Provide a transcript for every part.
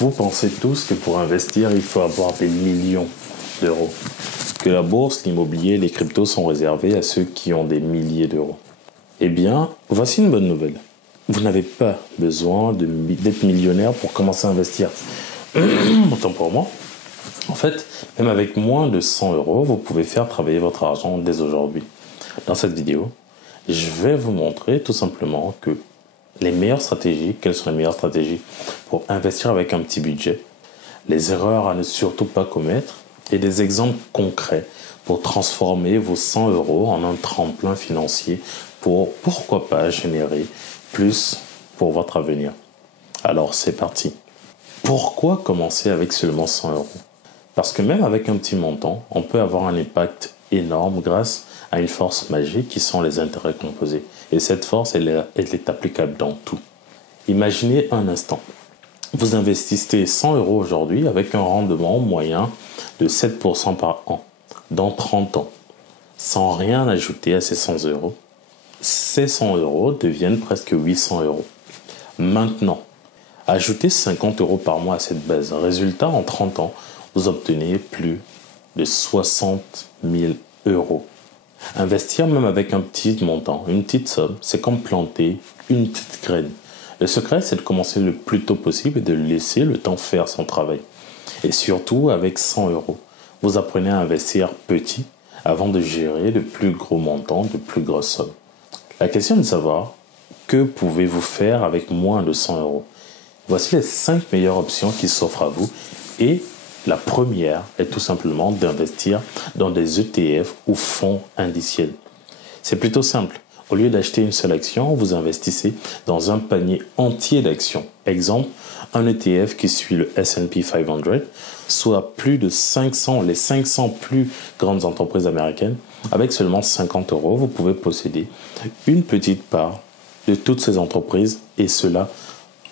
Vous pensez tous que pour investir, il faut avoir des millions d'euros. Que la bourse, l'immobilier, les cryptos sont réservés à ceux qui ont des milliers d'euros. Eh bien, voici une bonne nouvelle. Vous n'avez pas besoin d'être millionnaire pour commencer à investir. Autant pour moi. En fait, même avec moins de 100 euros, vous pouvez faire travailler votre argent dès aujourd'hui. Dans cette vidéo, je vais vous montrer tout simplement que quelles sont les meilleures stratégies pour investir avec un petit budget, les erreurs à ne surtout pas commettre et des exemples concrets pour transformer vos 100 euros en un tremplin financier pour, pourquoi pas, générer plus pour votre avenir. Alors, c'est parti. Pourquoi commencer avec seulement 100 euros? Parce que même avec un petit montant, on peut avoir un impact énorme grâce à une force magique qui sont les intérêts composés. Et cette force, elle est applicable dans tout. Imaginez un instant. Vous investissez 100 euros aujourd'hui avec un rendement moyen de 7% par an. Dans 30 ans, sans rien ajouter à ces 100 euros, ces 100 euros deviennent presque 800 euros. Maintenant, ajoutez 50 euros par mois à cette base. Résultat, en 30 ans, vous obtenez plus de 60 000 euros. Investir même avec un petit montant, une petite somme, c'est comme planter une petite graine. Le secret, c'est de commencer le plus tôt possible et de laisser le temps faire son travail. Et surtout, avec 100 euros, vous apprenez à investir petit avant de gérer de plus gros montants, de plus grosses sommes. La question est de savoir que pouvez-vous faire avec moins de 100 euros. Voici les 5 meilleures options qui s'offrent à vous et la première est tout simplement d'investir dans des ETF ou fonds indiciels. C'est plutôt simple. Au lieu d'acheter une seule action, vous investissez dans un panier entier d'actions. Exemple, un ETF qui suit le S&P 500, soit plus de les 500 plus grandes entreprises américaines. Avec seulement 50 euros, vous pouvez posséder une petite part de toutes ces entreprises et cela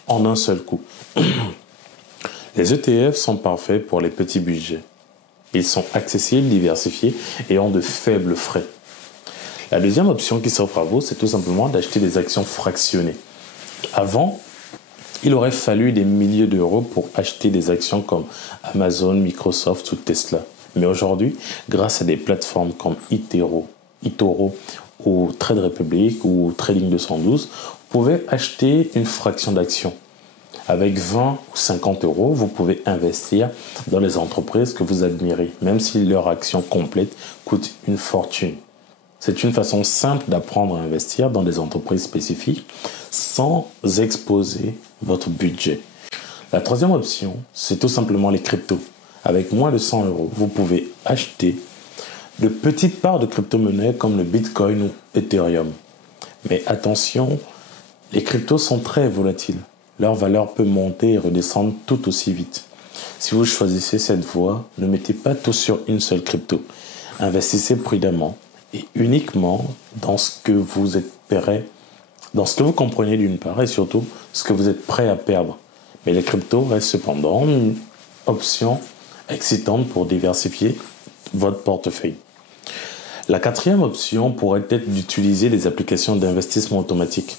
en un seul coup. Les ETF sont parfaits pour les petits budgets. Ils sont accessibles, diversifiés et ont de faibles frais. La deuxième option qui s'offre à vous, c'est tout simplement d'acheter des actions fractionnées. Avant, il aurait fallu des milliers d'euros pour acheter des actions comme Amazon, Microsoft ou Tesla. Mais aujourd'hui, grâce à des plateformes comme eToro ou Trade Republic ou Trading 212, vous pouvez acheter une fraction d'actions. Avec 20 ou 50 euros, vous pouvez investir dans les entreprises que vous admirez, même si leur action complète coûte une fortune. C'est une façon simple d'apprendre à investir dans des entreprises spécifiques sans exposer votre budget. La troisième option, c'est tout simplement les cryptos. Avec moins de 100 euros, vous pouvez acheter de petites parts de crypto-monnaies comme le Bitcoin ou Ethereum. Mais attention, les cryptos sont très volatiles. Leur valeur peut monter et redescendre tout aussi vite. Si vous choisissez cette voie, ne mettez pas tout sur une seule crypto. Investissez prudemment et uniquement dans ce que vous comprenez d'une part et surtout ce que vous êtes prêt à perdre. Mais les cryptos restent cependant une option excitante pour diversifier votre portefeuille. La quatrième option pourrait être d'utiliser des applications d'investissement automatique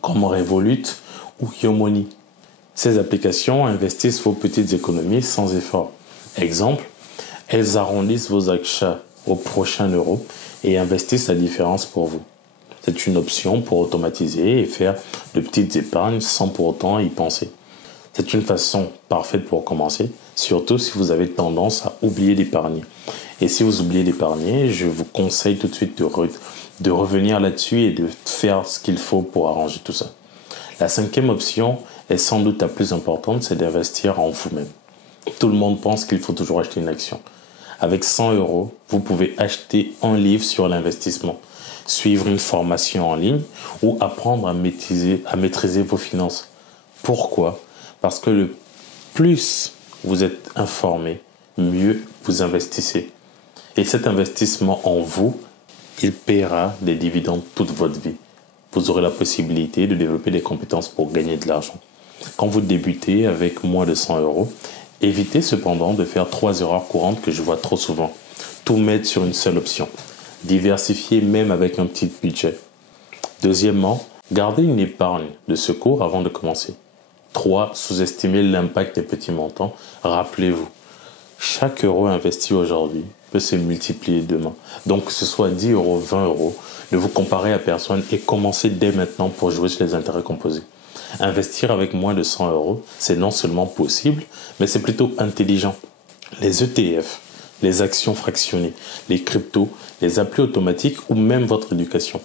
comme Revolut ou Yomoni. Ces applications investissent vos petites économies sans effort. Exemple, elles arrondissent vos achats au prochain euro et investissent la différence pour vous. C'est une option pour automatiser et faire de petites épargnes sans pour autant y penser. C'est une façon parfaite pour commencer, surtout si vous avez tendance à oublier d'épargner. Et si vous oubliez d'épargner, je vous conseille tout de suite de revenir là-dessus et de faire ce qu'il faut pour arranger tout ça. La cinquième option est sans doute la plus importante, c'est d'investir en vous-même. Tout le monde pense qu'il faut toujours acheter une action. Avec 100 euros, vous pouvez acheter un livre sur l'investissement, suivre une formation en ligne ou apprendre à maîtriser vos finances. Pourquoi? Parce que le plus vous êtes informé, mieux vous investissez. Et cet investissement en vous, il paiera des dividendes toute votre vie. Vous aurez la possibilité de développer des compétences pour gagner de l'argent. Quand vous débutez avec moins de 100 euros, évitez cependant de faire 3 erreurs courantes que je vois trop souvent. Tout mettre sur une seule option. Diversifier même avec un petit budget. Deuxièmement, gardez une épargne de secours avant de commencer. 3. Sous-estimer l'impact des petits montants. Rappelez-vous, chaque euro investi aujourd'hui peut se multiplier demain. Donc que ce soit 10 euros, 20 euros, ne vous comparez à personne et commencez dès maintenant pour jouer sur les intérêts composés. Investir avec moins de 100 euros, c'est non seulement possible, mais c'est plutôt intelligent. Les ETF, les actions fractionnées, les cryptos, les applis automatiques ou même votre éducation.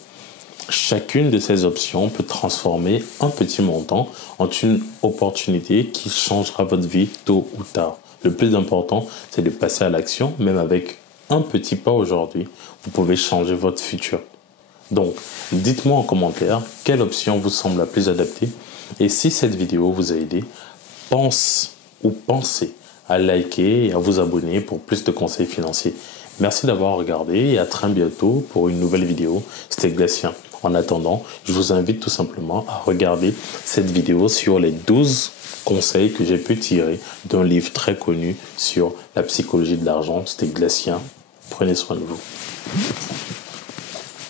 Chacune de ces options peut transformer un petit montant en une opportunité qui changera votre vie tôt ou tard. Le plus important, c'est de passer à l'action, même avec un petit pas aujourd'hui, vous pouvez changer votre futur. Donc, dites-moi en commentaire quelle option vous semble la plus adaptée. Et si cette vidéo vous a aidé, pensez à liker et à vous abonner pour plus de conseils financiers. Merci d'avoir regardé et à très bientôt pour une nouvelle vidéo. C'était Gatien. En attendant, je vous invite tout simplement à regarder cette vidéo sur les 12 conseils que j'ai pu tirer d'un livre très connu sur la psychologie de l'argent. C'était Gatien. Prenez soin de vous.